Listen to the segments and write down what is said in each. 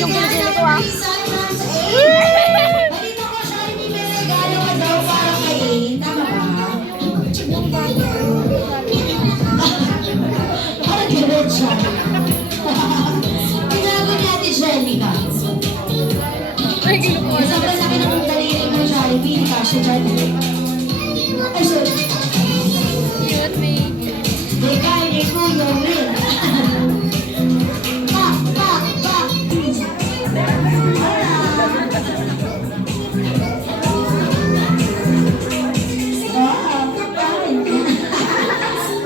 yung kilikili ko ah. Balita ko siya, hindi may regalo ka daw para kay tama ba? Parang gano'n siya. Tinago ni Ate Jellica. Ay, kinukuha na. Sobrang laki ng daliri mo, Jollibee. Hindi ka siya dyan. Ay, sorry. Cute me. Di ka, hindi ko yung win. Pa, pa, pa.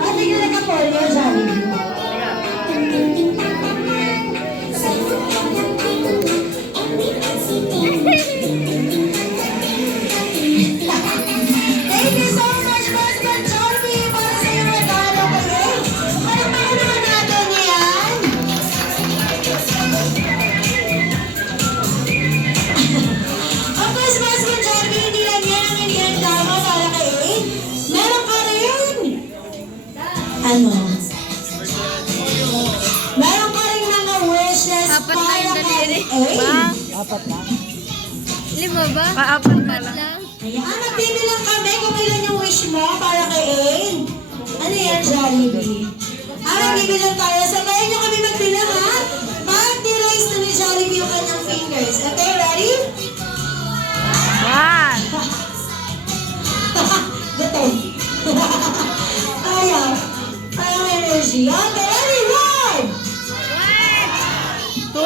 Ate ka nagka-polio, Jollibee. Thank you so much, President Jollibee, para sa iyong regalo ko, eh. Ano pa naman natin yan? Of course, President Jollibee, hindi lang yan ang hindi ang tama para kay Aid. Meron ka rin. Ano? Meron ka rin mga wishes Apat na para yung kay daliri. Aid. Ba? Lima ba? Apat na Apat lang. lang. Ayan, magbibilang kami kung ilan yung wish mo para kay Aid. Ano yan, Jollibee? Magbibilang tayo. Sabayan niyo kami magbilang, ha? Pag niraise na ni Jollibee yung kanyang fingers. Okay, ready? One. Gutom. Ayaw. Ayaw energy. Okay, ready? One! 2,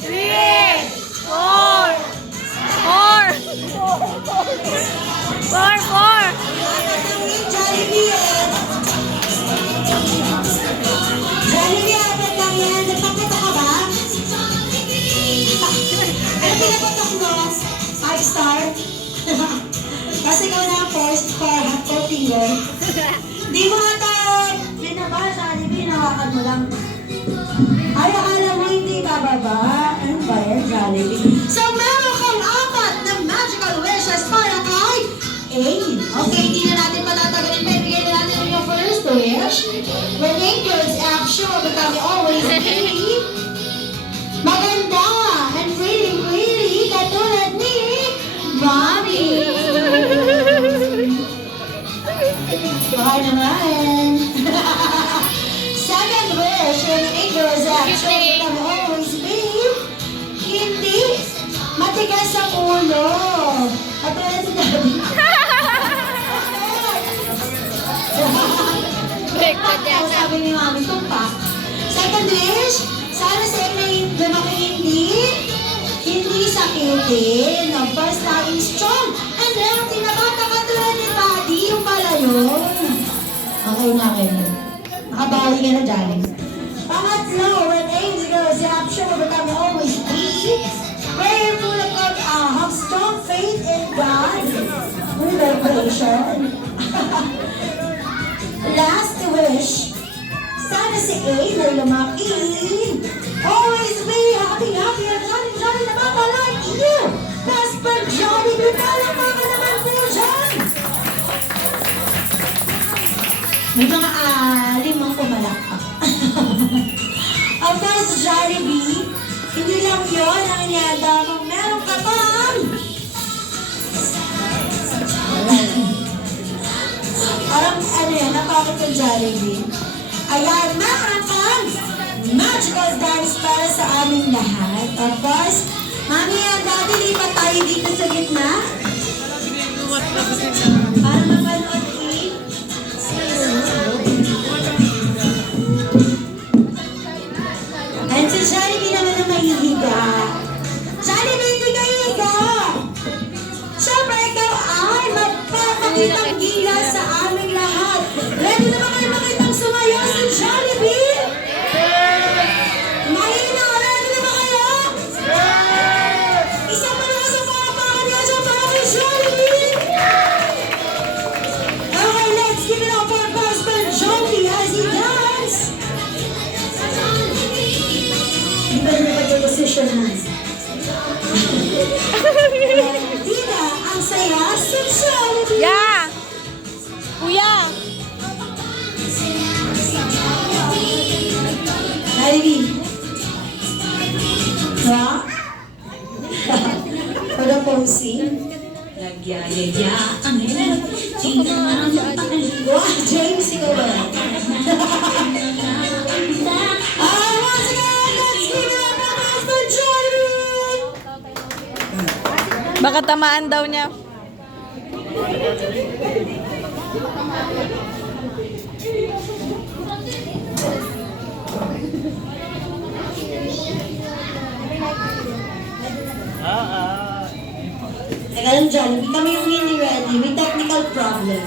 3, 4, 4. Jollibee, eh. Jollibee, apat lang yan. Nagpaputo ka ba? Ano pinaputok mo? 5 star? Kasi ikaw na ang first for 4 finger. Di mo ata binaba, Jollibee, nawakan mo lang. Ay, akala mo hindi bababa. Ano ba yan, Jollibee? So, meron kang apat na magical wishes para kay Aid. Okay, hindi na natin patatagalin. Bibigyan na natin yung first wish. When angels act sure become always pretty. Maganda and pretty, katulad ni Mommy. Baka naman. Second wish, when angels act sure become always babe. Hindi matigas ang ulo. Katulad si Daddy. Break pa dyan. Sabi ni Mami, tumpak. Second wish, sana sa inyo hindi sakitin. Of course, laging strong and healthy na bata katulad ni Daddy. Yung pala yun. Okay na kayo. Nakabawi ka na dyan. Pangatlo, when angels capture will become always be prayerful of have strong faith in God. Revelation. Last wish, sana si Aid ay lumaki. Always be happy, happy, and jolly, jolly na mga like you. Prosper, jolly, pinalaman ka naman po dyan. May mga limang pumalakpak. Of course, Jollibee, hindi lang yun ang inyada mo. Meron ka pang parang ano yan, napakit yung Jollibee. Ayan, meron kang magical dance para sa aming lahat. Of course, Mami and Daddy, lipat tayo dito sa gitna. Para mapanood and si Jollibee naman na mahihiga. Jollibee, hindi ka higa! Siyempre, ikaw ay magpapakitang gila sa aming lahat. Ready na ba kayo makitang sumayaw si Jollibee? Mahina, ready na ba kayo? Isang malakas ang pakapakan niya dyan para kay Jollibee! James, ikaw ba? Once again, let's give it up for Johnny! Baka tamaan daw niya. Teka lang, Jollibee, kami yung hindi ready. May technical problem.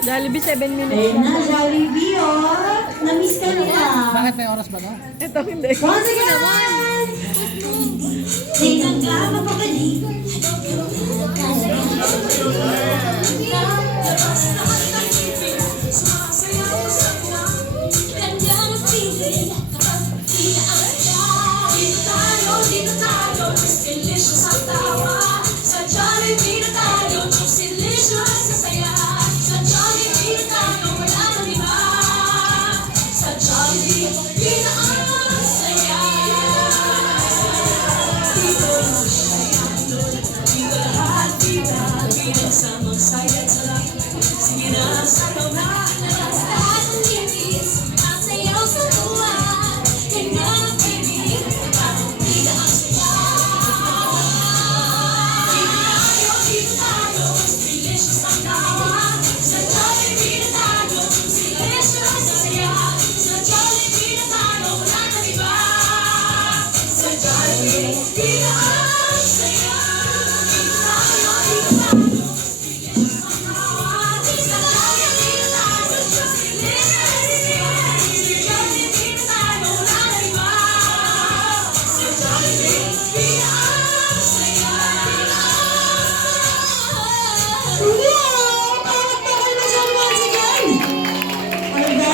Jollibee 7 minutes. Ayun na, Jollibee, oh. Na-miss ka nila. Bakit may oras ba na? Ito hindi. Once again! Tingnan ka, mapagaling. Be